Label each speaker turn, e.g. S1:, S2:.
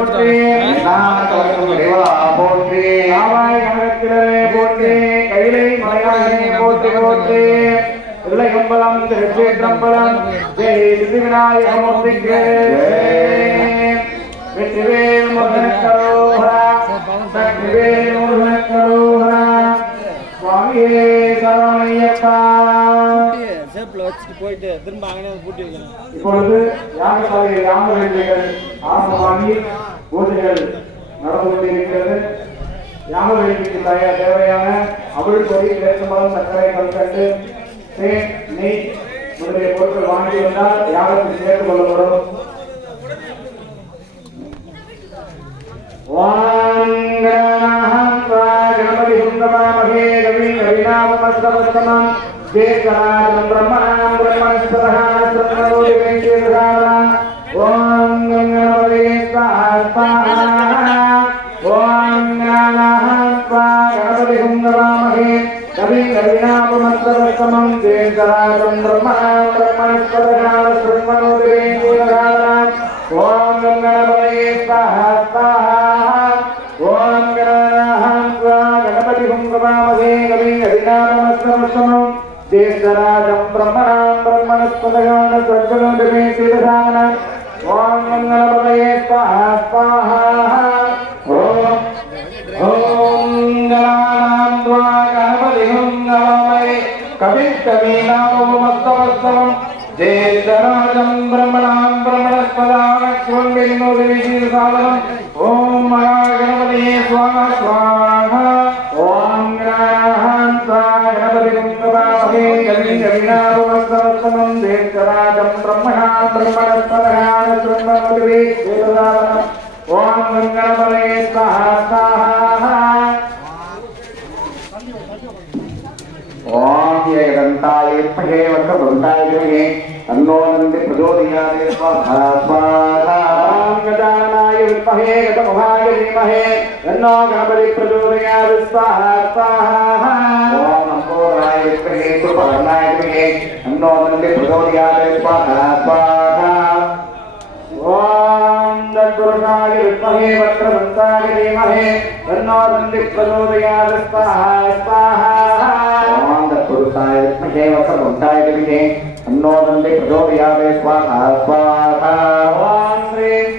S1: போற்றி.
S2: நாம
S1: தொடக்கம் இறைவா போற்றி. நாவாய் கனகத்திலே போற்றி. சுவாமியே சரணையப்பா
S3: அடுப்பில் வச்சுட்டு போயிட்டு திரும்ப அங்கே பூட்டி வைக்கணும்.
S1: இப்பொழுது யாருக்காக யாம வேண்டிகள் ஆரம்பமாகி பூஜைகள் நடந்து கொண்டிருக்கிறது. யாம வேண்டிக்கு தயார் தேவையான அவள் பொறி வேற்றுமலம் சர்க்கரை கல்கட்டு தேன் நெய் முதலிய பொருட்கள் வாங்கி வந்தால் யாருக்கு சேர்த்து கொள்ளப்படும். வாங்கநாகம் கணபதி சுந்தரமகே ரவி ரவிநாம மஸ்தமஸ்தமம் ब्रह्मणां ब्रह्मणस्पदः ॐ गङ्गमले स्वाहा स्वाहा ॐ ज्ञानाः त्वा गणपतिं नमामहे कविं कविनाममन्तरस्तमं वेङ्कराजं ब्रह्मणां ब्रह्मणस्पदः ॐ गङ्गणपदये स्वाहा स्वाहा ॐ गणानाः त्वा गणपतिं नमामहे कविं कविनाममस्तमस्तमम् జ్యేష్ఠరాజం బ్రహ్మణాం బ్రహ్మణస్పదగాన స్వర్గలోకమే శిరసాన ఓం గణపతయే స్వాహా స్వాహా. ఓం ఓం గణానాం స్వా గణపతి హుంగమామహే కవి కవీనామస్తమస్తమం జ్యేష్ఠరాజం బ్రహ్మణాం బ్రహ్మణస్పదాన శిరసాదనం ఓం మహాగణపతియే స్వాహ స్వాహ. ఓం గణానాహం కుంభవాహే దేశరాజం బ్రహ్మణాం బ్రహ్మణస్పదగాన బ్రహ్మపదవే దేవదానం ఓం గణపతయే
S2: ఓం ఏకంతాయ విద్మహే వక్రతుండాయ ధీమహి తన్నో నంది ప్రచోదయాత్ స్వాహా స్వాహా.
S1: ఓం విద్మహే ధీమహే. తన్నో గణపతి స్వాహ స్వాహ.
S2: ధీమహి తన్నో నంది ప్రచోదయాత్ స్వాహా స్వాహా
S1: ఓం దద్గురునాయ విద్మహే వక్రదంతాయ ధీమహే తన్నో నంది ప్రచోదయాత్ స్వాహ స్వాహ.
S2: ఓం తత్పురుషాయ విద్మహే వక్రతుండాయ ధీమహి తన్నో నంది